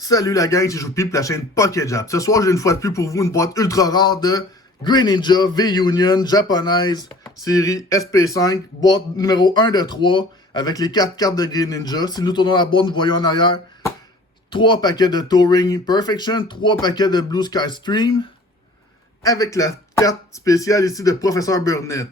Salut la gang, c'est Joupi pour la chaîne PokéJap. Ce soir, j'ai une fois de plus pour vous une boîte ultra rare de Greninja V-Union japonaise, série SP5, boîte numéro 1 de 3, avec les 4 cartes de Greninja. Si nous tournons la boîte, nous voyons en arrière 3 paquets de Touring Perfection, 3 paquets de Blue Sky Stream, avec la carte spéciale ici de Professeur Burnett.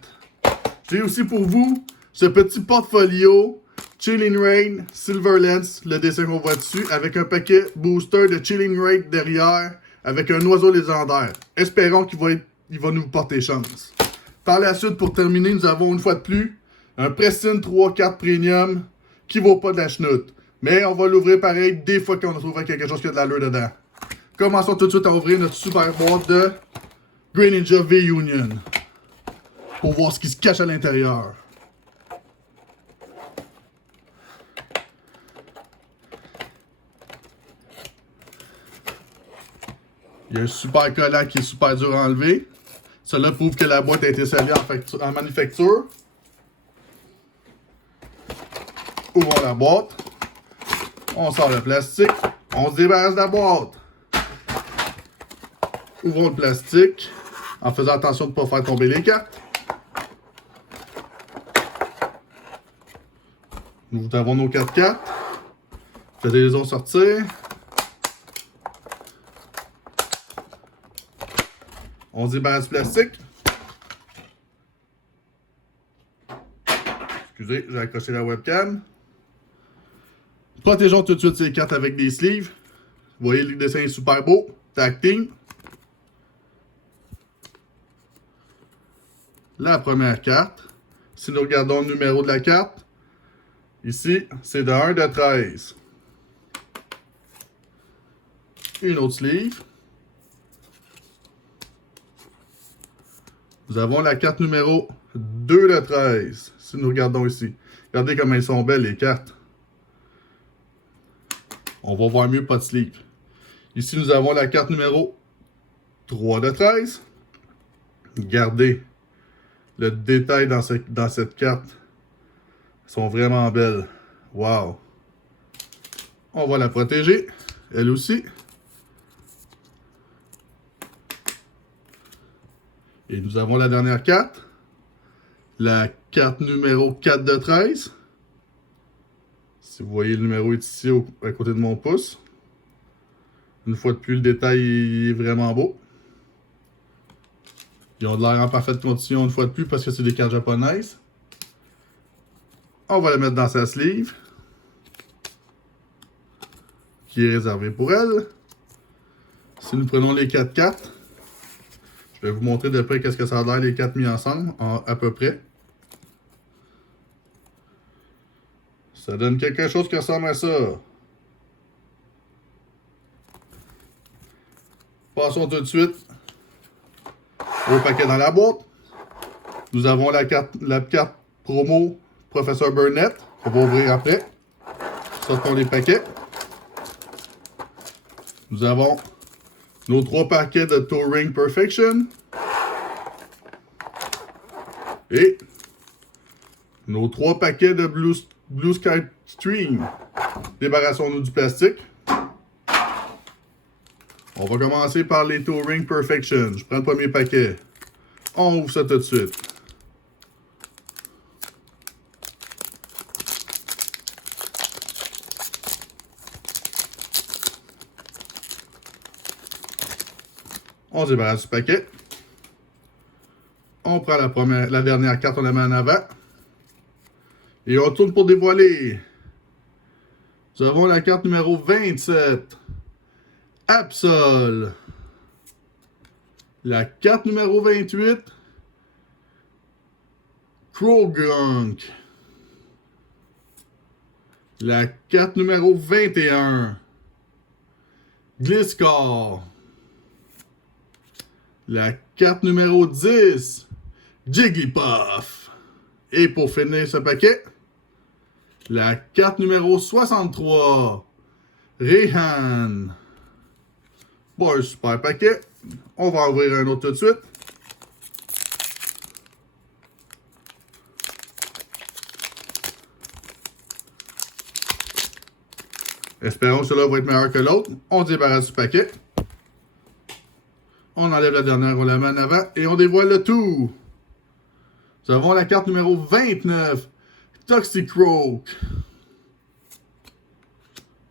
J'ai aussi pour vous ce petit portfolio Chilling Rain Silver Lens, le dessin qu'on voit dessus, avec un paquet booster de Chilling Rain derrière, avec un oiseau légendaire. Espérons qu'il va nous porter chance. Par la suite, pour terminer, nous avons une fois de plus un Prestine 3-4 Premium qui vaut pas de la chenoute. Mais on va l'ouvrir pareil des fois qu'on trouverait quelque chose qui a de l'allure dedans. Commençons tout de suite à ouvrir notre super boîte de Greninja V-Union pour voir ce qui se cache à l'intérieur. Il y a un super collant qui est super dur à enlever. Cela prouve que la boîte a été scellée en manufacture. Ouvrons la boîte. On sort le plastique. On se débarrasse de la boîte. Ouvrons le plastique en faisant attention de ne pas faire tomber les cartes. Nous avons nos 4 cartes. Faisons-les sortir. On se débarrasse du plastique. Excusez, j'ai accroché la webcam. Protégeons tout de suite ces cartes avec des sleeves. Vous voyez, le dessin est super beau. Tag team. La première carte. Si nous regardons le numéro de la carte, ici, c'est de 1 de 13. Une autre sleeve. Nous avons la carte numéro 2 de 13. Si nous regardons ici. Regardez comme elles sont belles, les cartes. On va voir mieux, pas de sleeve. Ici, nous avons la carte numéro 3 de 13. Regardez le détail dans cette carte. Elles sont vraiment belles. Wow. On va la protéger. Elle aussi. Et nous avons la dernière carte. La carte numéro 4 de 13. Si vous voyez, le numéro est ici à côté de mon pouce. Une fois de plus, le détail est vraiment beau. Ils ont de l'air en parfaite condition une fois de plus parce que c'est des cartes japonaises. On va la mettre dans sa sleeve, qui est réservée pour elle. Si nous prenons les 4 cartes, je vais vous montrer de près qu'est-ce que ça a l'air les 4 mis ensemble, à peu près. Ça donne quelque chose qui ressemble à ça. Passons tout de suite au paquet dans la boîte. Nous avons la carte promo Professeur Burnett, qu'on va ouvrir après. Sortons les paquets. Nous avons nos 3 paquets de Touring Perfection. Et nos 3 paquets de Blue Sky Stream. Débarrassons-nous du plastique. On va commencer par les Touring Perfection. Je prends le premier paquet. On ouvre ça tout de suite. On se débarrasse du paquet. On prend la dernière carte, on la met en avant. Et on tourne pour dévoiler. Nous avons la carte numéro 27. Absol. La carte numéro 28. Krogunk. La carte numéro 21. Gliscor. La carte numéro 10. Jigglypuff. Et pour finir ce paquet, la carte numéro 63. Rehan. Bon, un super paquet. On va ouvrir un autre tout de suite. Espérons que cela va être meilleur que l'autre. On débarrasse du paquet. On enlève la dernière, on la met en avant et on dévoile le tout. Nous avons la carte numéro 29, Toxicroak.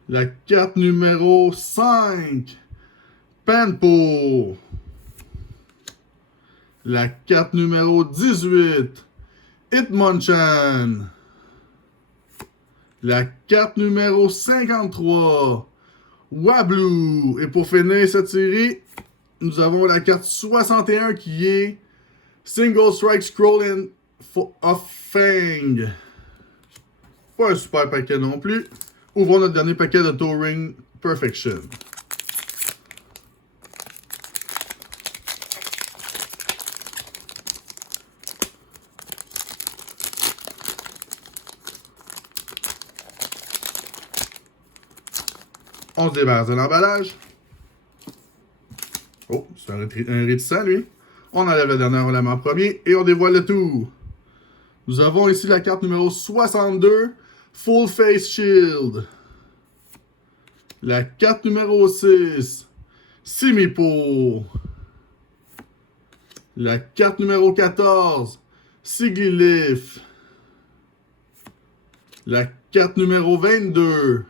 La carte numéro 5, Panpo. La carte numéro 18, Hitmonchan. La carte numéro 53, Wablu. Et pour finir cette série, nous avons la carte 61 qui est Single Strike Scrolling of Fang. Pas un super paquet non plus. Ouvrons notre dernier paquet de Touring Perfection. On se débarrasse de l'emballage. Oh, c'est un réticent, lui. On enlève le dernier élément en premier et on dévoile le tout. Nous avons ici la carte numéro 62, Full Face Shield. La carte numéro 6, Simipo. La carte numéro 14, Sigilyph. La carte numéro 22,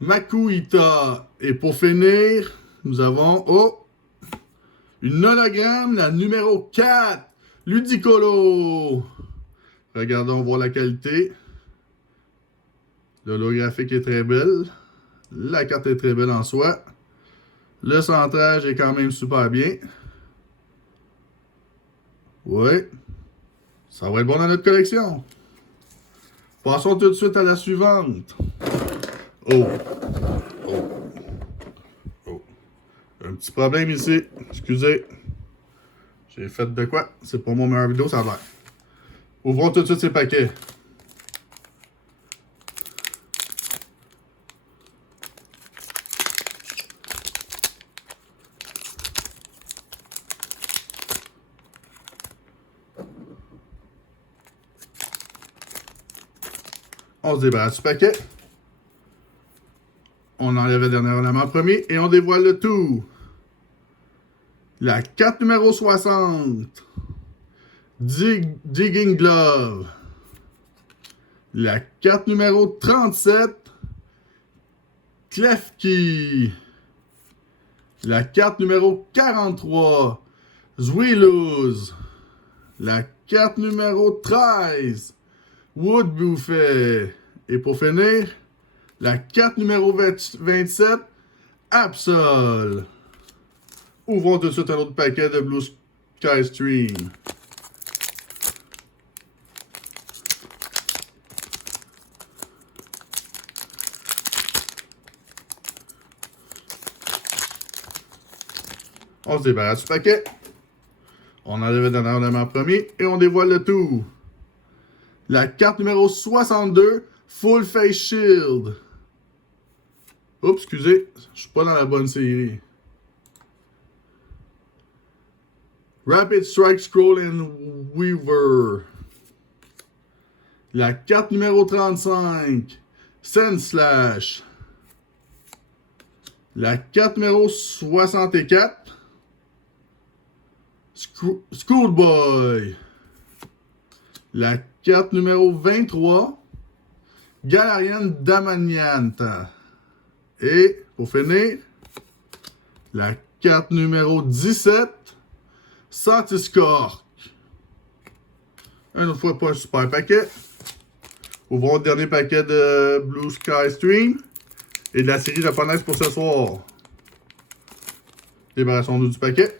Makuhita. Et pour finir, nous avons une hologramme, la numéro 4, Ludicolo. Regardons voir la qualité. L'holographique est très belle. La carte est très belle en soi. Le centrage est quand même super bien. Ouais. Ça va être bon dans notre collection. Passons tout de suite à la suivante. Oh. Un petit problème ici. Excusez. J'ai fait de quoi? C'est pas mon meilleur vidéo, ça a l'air. Ouvrons tout de suite ces paquets. On se débarrasse du paquet. On enlève le dernier ornement en premier et on dévoile le tout. La carte numéro 60. Digging Glove. La carte numéro 37. Klefki. La carte numéro 43. Zwillows. La carte numéro 13. Wood Buffet. Et pour finir, la carte numéro 27, Absol. Ouvrons tout de suite un autre paquet de Blue Sky Stream. On se débarrasse du paquet. On enlève le dernier ornement en premier et on dévoile le tout. La carte numéro 62, Full Face Shield. Oups, excusez, je suis pas dans la bonne série. Rapid Strike Scrolling Weaver. La carte numéro 35, Sandslash. La carte numéro 64, Schoolboy. La carte numéro 23, Galarian Damanianta. Et, pour finir, la carte numéro 17, Satiscork. Un autre fois, pas un super paquet. Ouvrons le dernier paquet de Blue Sky Stream et de la série japonaise pour ce soir. Débarrassons-nous du paquet.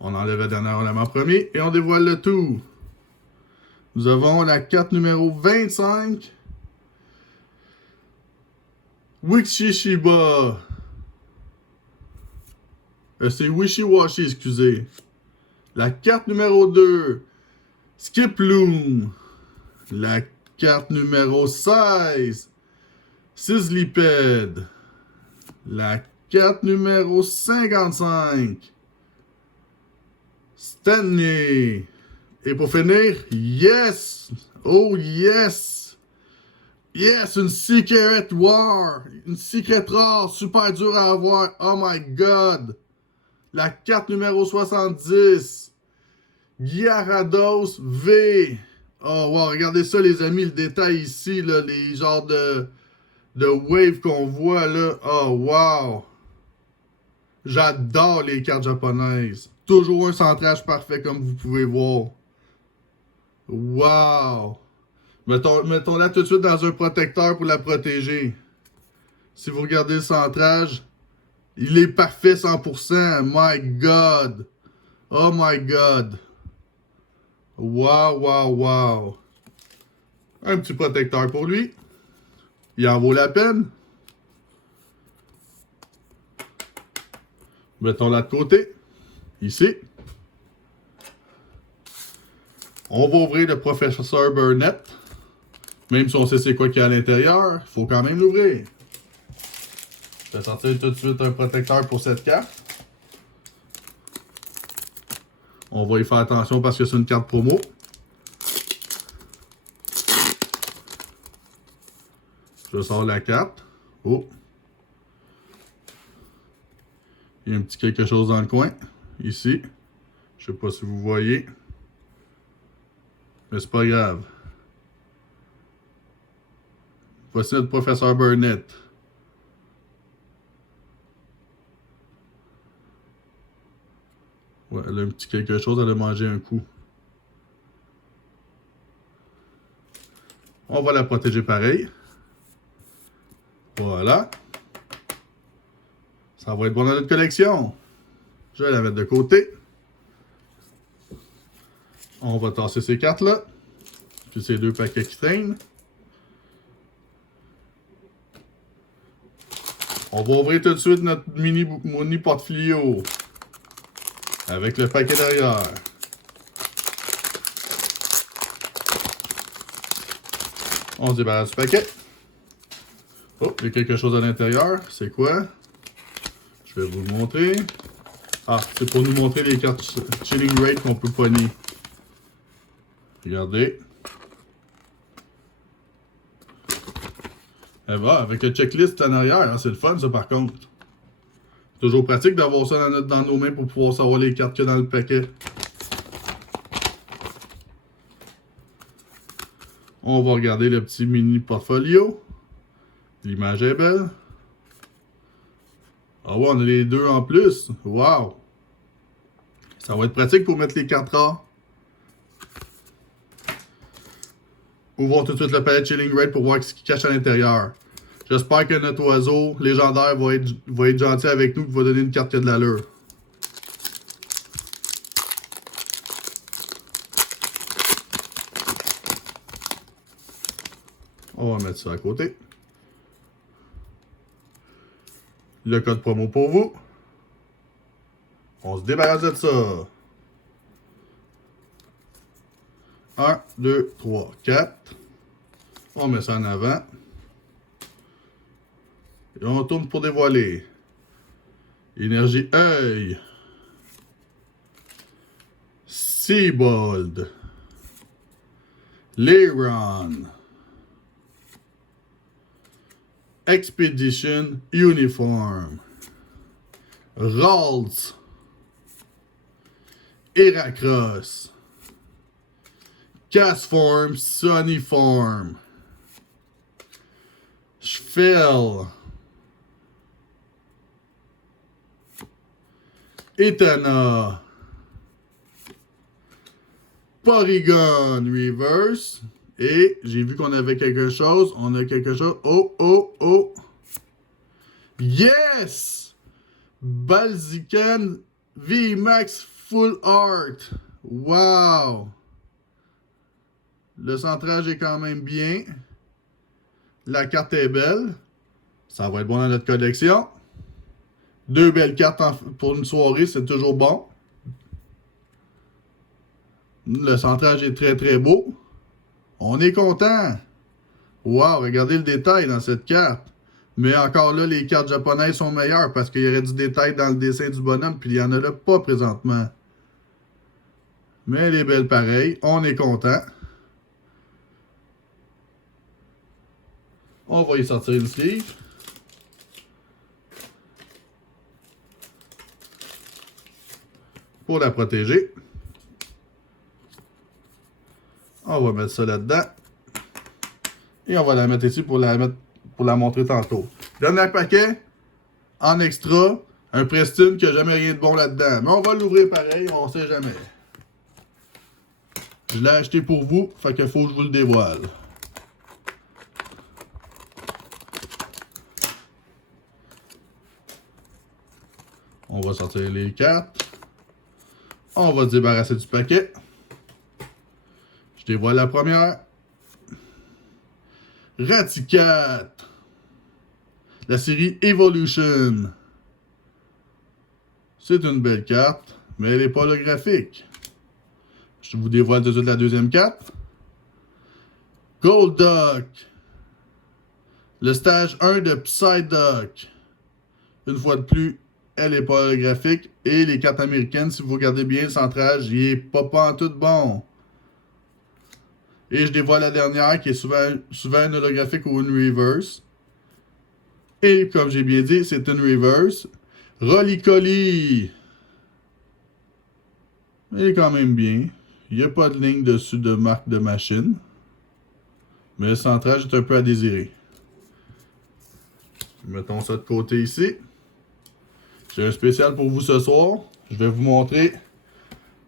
On enlève le dernier ornement premier et on dévoile le tout. Nous avons la carte numéro 25. Wixishiba. C'est Wishiwashi, excusez. La carte numéro 2. Skiploom. La carte numéro 16. Sizzlipede. La carte numéro 55. Stanley. Et pour finir, yes! Oh yes! Yes, une Secret War. Une Secret Rare, super dur à avoir. Oh my god. La carte numéro 70. Gyarados V. Oh wow, regardez ça les amis, le détail ici, là, les genres de wave qu'on voit là. Oh wow. J'adore les cartes japonaises. Toujours un centrage parfait comme vous pouvez voir. Wow. Mettons-la tout de suite dans un protecteur pour la protéger. Si vous regardez le centrage, il est parfait 100%. My God. Oh my God. Wow, wow, wow. Un petit protecteur pour lui. Il en vaut la peine. Mettons-la de côté. Ici. On va ouvrir le professeur Burnett. Même si on sait c'est quoi qu'il y a à l'intérieur, il faut quand même l'ouvrir. Je vais sortir tout de suite un protecteur pour cette carte. On va y faire attention parce que c'est une carte promo. Je sors la carte. Oh. Il y a un petit quelque chose dans le coin. Ici. Je sais pas si vous voyez. Mais c'est pas grave. Voici notre professeur Burnett. Ouais, elle a un petit quelque chose, elle a mangé un coup. On va la protéger pareil. Voilà. Ça va être bon dans notre collection. Je vais la mettre de côté. On va tasser ces cartes-là. Puis ces deux paquets qui traînent. On va ouvrir tout de suite notre mini portfolio. Avec le paquet derrière. On se débarrasse du paquet. Oh, il y a quelque chose à l'intérieur. C'est quoi? Je vais vous le montrer. Ah, c'est pour nous montrer les cartes Chilling Rate qu'on peut pogner. Regardez. Elle va avec le checklist en arrière. Hein, c'est le fun, ça, par contre. Toujours pratique d'avoir ça dans nos mains pour pouvoir savoir les cartes qu'il y a dans le paquet. On va regarder le petit mini portfolio. L'image est belle. Ah ouais, on a les deux en plus. Wow! Ça va être pratique pour mettre les cartes rares. Ouvrons tout de suite le palette Chilling Rate pour voir ce qui cache à l'intérieur. J'espère que notre oiseau légendaire va être gentil avec nous et va donner une carte qui a de l'allure. On va mettre ça à côté. Le code promo pour vous. On se débarrasse de ça. 1, 2, 3, 4. On met ça en avant. Et on tourne pour dévoiler. Énergie œil. Seabold. Leron. Expedition Uniform. Ralts. Heracross. Castform Sunnyform. Schfell. Etana. Porygon Reverse. Et j'ai vu qu'on avait quelque chose. On a quelque chose. Oh, oh, oh. Yes! Balzican VMAX Full Art. Wow! Le centrage est quand même bien. La carte est belle. Ça va être bon dans notre collection. Deux belles cartes pour une soirée, c'est toujours bon. Le centrage est très très beau. On est content. Wow, regardez le détail dans cette carte. Mais encore là, les cartes japonaises sont meilleures parce qu'il y aurait du détail dans le dessin du bonhomme, puis il n'y en a là pas présentement. Mais elle est belle pareil. On est content. On va y sortir une sleeve. Pour la protéger. On va mettre ça là-dedans. Et on va la mettre ici pour la montrer tantôt. Dernier paquet, en extra, un Preston qui n'a jamais rien de bon là-dedans. Mais on va l'ouvrir pareil, on sait jamais. Je l'ai acheté pour vous, fait qu'il faut que je vous le dévoile. On va sortir les cartes. On va se débarrasser du paquet. Je dévoile la première. Raticat. La série Evolution. C'est une belle carte, mais elle n'est pas holographique. Je vous dévoile tout de suite la deuxième carte. Golduck. Le stage 1 de Psyduck. Une fois de plus, elle n'est pas holographique. Et les cartes américaines, si vous regardez bien le centrage, il n'est pas en tout bon. Et je dévoile la dernière qui est souvent une holographique ou une reverse. Et comme j'ai bien dit, c'est une reverse. Rolycoly. Il est quand même bien. Il n'y a pas de ligne dessus de marque de machine. Mais le centrage est un peu à désirer. Mettons ça de côté ici. J'ai un spécial pour vous ce soir. Je vais vous montrer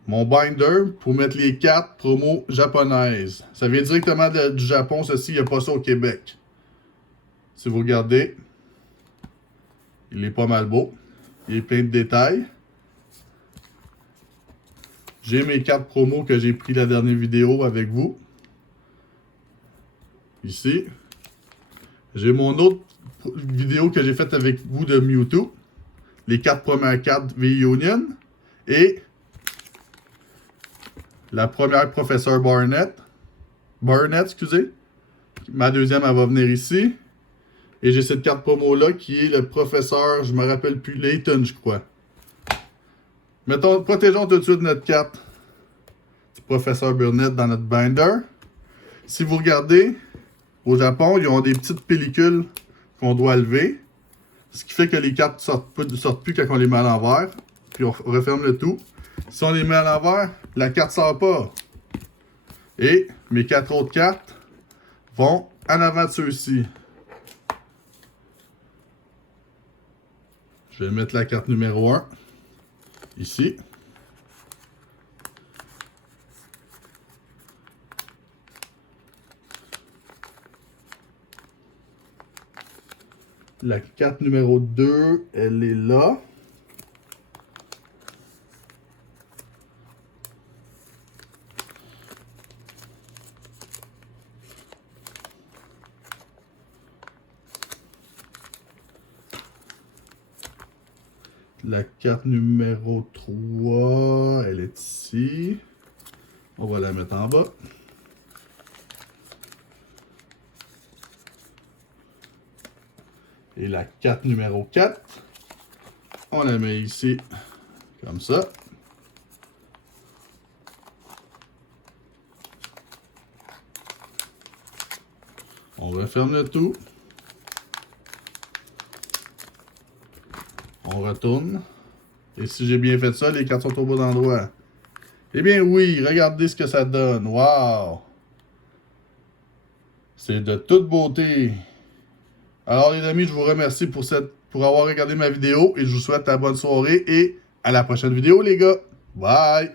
mon binder pour mettre les cartes promo japonaises. Ça vient directement du Japon, ceci, il n'y a pas ça au Québec. Si vous regardez, il est pas mal beau. Il est plein de détails. J'ai mes cartes promo que j'ai pris la dernière vidéo avec vous. Ici. J'ai mon autre vidéo que j'ai faite avec vous de Mewtwo. Les 4 premières cartes V-Union. Et la première Professeur Barnett. Excusez. Ma deuxième, elle va venir ici. Et j'ai cette carte promo-là qui est le Professeur, je me rappelle plus, Layton, je crois. Protégeons tout de suite notre carte du Professeur Burnett dans notre binder. Si vous regardez, au Japon, ils ont des petites pellicules qu'on doit lever. Ce qui fait que les cartes sortent plus quand on les met à l'envers. Puis on referme le tout. Si on les met à l'envers, la carte ne sort pas. Et mes 4 autres cartes vont en avant de ceux-ci. Je vais mettre la carte numéro 1 ici. La carte numéro 2, elle est là. La carte numéro 3, elle est ici. On va la mettre en bas. Et la carte numéro 4, on la met ici, comme ça. On referme le tout. On retourne. Et si j'ai bien fait ça, les cartes sont au bon endroit. Eh bien oui, regardez ce que ça donne. Wow! C'est de toute beauté. Alors les amis, je vous remercie pour avoir regardé ma vidéo et je vous souhaite une bonne soirée et à la prochaine vidéo les gars. Bye!